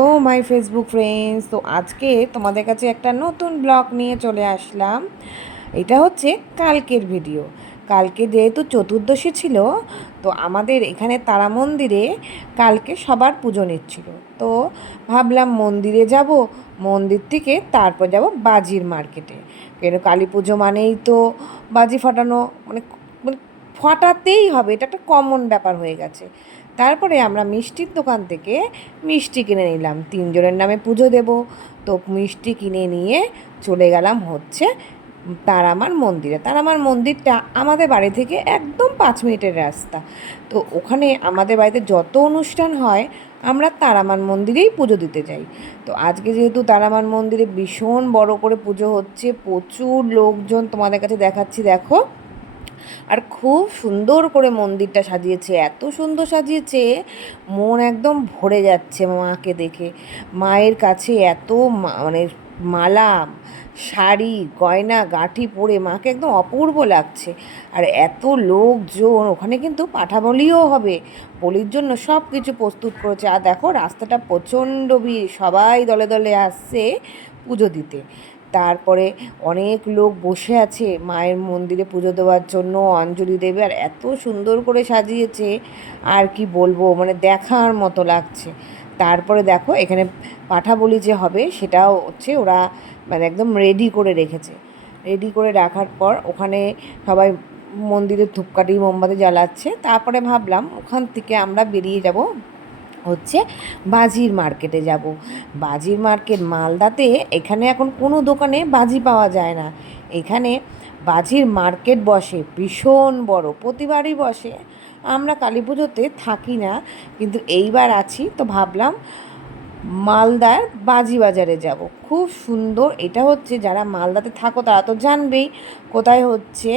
O my Facebook friends, তো আজকে তোমাদের কাছে একটা নতুন ব্লগ নিয়ে চলে আসলাম। এটা হচ্ছে কালকের ভিডিও। কালকে যেহেতু চতুর্দশী ছিল, তো আমাদের এখানে তারা মন্দিরে কালকে সবার পুজো নিচ্ছিল। তো ভাবলাম মন্দিরে যাব, মন্দির থেকে তারপর যাব বাজির মার্কেটে। কেন কালী পুজো মানেই তো বাজি ফাটানো, মানে মানে ফাটাতেই হবে, এটা একটা কমন ব্যাপার হয়ে গেছে। তারপরে আমরা মিষ্টির দোকান থেকে মিষ্টি কিনে নিলাম, তিনজনের নামে পুজো দেব। তো মিষ্টি কিনে নিয়ে চলে গেলাম হচ্ছে তারামার মন্দিরে। তারামার মন্দিরটা আমাদের বাড়ি থেকে একদম 5 মিনিটের রাস্তা। তো ওখানে আমাদের বাড়িতে যত অনুষ্ঠান হয় আমরা তারামার মন্দিরেই পুজো দিতে যাই। তো আজকে যেহেতু তারামার মন্দিরে ভীষণ বড় করে পুজো হচ্ছে, প্রচুর লোকজন, তোমাদের কাছে দেখাচ্ছি দেখো। আর খুব সুন্দর করে মন্দিরটা সাজিয়েছে, এত সুন্দর সাজিয়েছে, মন একদম ভরে যাচ্ছে মাকে দেখে। মায়ের কাছে এত মানে মালা, শাড়ি, গয়না গাঁঠি পরে মাকে একদম অপূর্ব লাগছে। আর এত লোকজন, ওখানে কিন্তু পাঠা বলিও হবে, বলির জন্য সব কিছু প্রস্তুত করেছে। আর দেখো রাস্তাটা প্রচণ্ড ভিড়, সবাই দলে দলে আসছে পুজো দিতে। তারপরে অনেক লোক বসে আছে মায়ের মন্দিরে পুজো দেওয়ার জন্য, অঞ্জলি দেবে। আর এত সুন্দর করে সাজিয়েছে, আর কি বলবো, মানে দেখার মতো লাগছে। তারপরে দেখো এখানে পাঠা বলি যে হবে, সেটাও হচ্ছে ওরা মানে একদম রেডি করে রেখেছে। রেডি করে রাখার পর ওখানে সবাই মন্দিরে ধূপকাঠি মোমবাতি জ্বালাচ্ছে। তারপরে ভাবলাম ওখান থেকে আমরা বেরিয়ে যাব হচ্ছে বাজির মার্কেটে যাব। বাজির মার্কেট মালদাতে, এখানে এখন কোনো দোকানে বাজি পাওয়া যায় না। এখানে বাজির মার্কেট বসে, ভীষণ বড়, প্রতিবারই বসে। আমরা কালী পুজোতে থাকি না, কিন্তু এইবার আছি, তো ভাবলাম মালদার বাজি বাজারে যাব। খুব সুন্দর, এটা হচ্ছে যারা মালদাতে থাকো তারা তো জানবেই কোথায় হচ্ছে,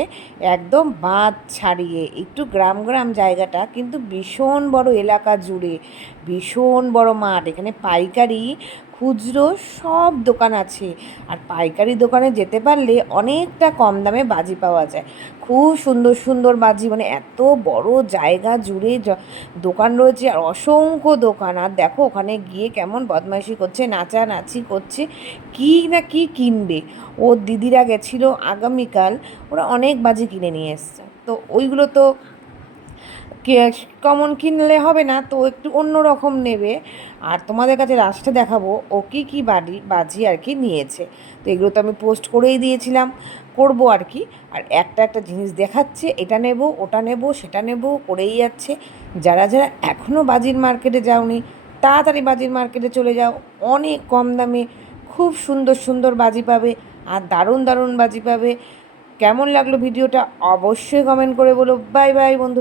একদম বাঁধ ছাড়িয়ে একটু গ্রাম গ্রাম জায়গাটা, কিন্তু ভীষণ বড় এলাকা জুড়ে, ভীষণ বড় মাঠ। এখানে পাইকারি খুচরো সব দোকান আছে। আর পাইকারি দোকানে যেতে পারলে অনেকটা কম দামে বাজি পাওয়া যায়। খুব সুন্দর সুন্দর বাজি, মানে এত বড় জায়গা জুড়ে দোকান রয়েছে, আর অসংখ্য দোকান। আর দেখো ওখানে গিয়ে কেমন বদমাইশি করছে, নাচানাচি করছে, কী না কী কিনবে। ওর দিদিরা গেছিলো আগামীকাল, ওরা অনেক বাজি কিনে নিয়ে এসছে। তো ওইগুলো তো কমন কিনলে হবে না, তো একটু অন্য রকম নেবে। আর তোমাদের কাছে লাস্টে দেখাবো ও কী কী বাজি আর কি নিয়েছে। তো এগুলো তো আমি পোস্ট করেই দিয়েছিলাম, করবো আর কি। আর একটা একটা জিনিস দেখাচ্ছে, এটা নেব, ওটা নেব, সেটা নেব করেই যাচ্ছে। যারা যারা এখনও বাজির মার্কেটে যাওনি, তাড়াতাড়ি বাজির মার্কেটে চলে যাও, অনেক কম দামে খুব সুন্দর সুন্দর বাজি পাবে, আর দারুণ দারুণ বাজি পাবে। কেমন লাগলো ভিডিওটা অবশ্যই কমেন্ট করে বলো। বাই বাই বন্ধুরা।